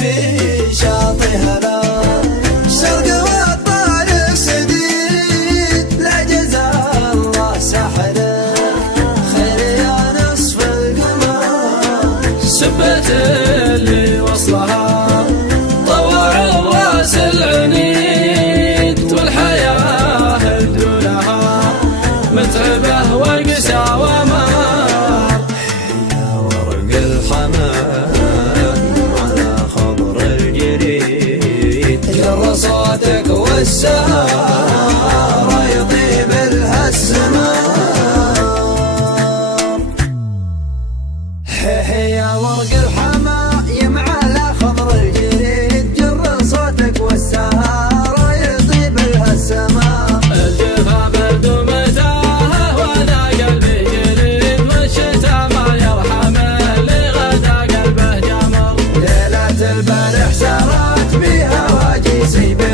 في شاطئ هلا شرق والطارق سديد لا جزا الله سحره خير يا نصف القمر سبت اللي وصلها طوع الراس العنيد والحياة دونها متعبه وقسى ومار يا ورق الحمام على خضر الجريد جر صوتك والسهر يطيب لها السماء يا ورق الحمام على خضر الجريد جر صوتك والسهر يطيب لها السماء الجفا برد متاهه وذا قلبي جريد والشتا ما يرحم اللي غدا قلبه جمر ليلة البارح سارت بها واجي سيبه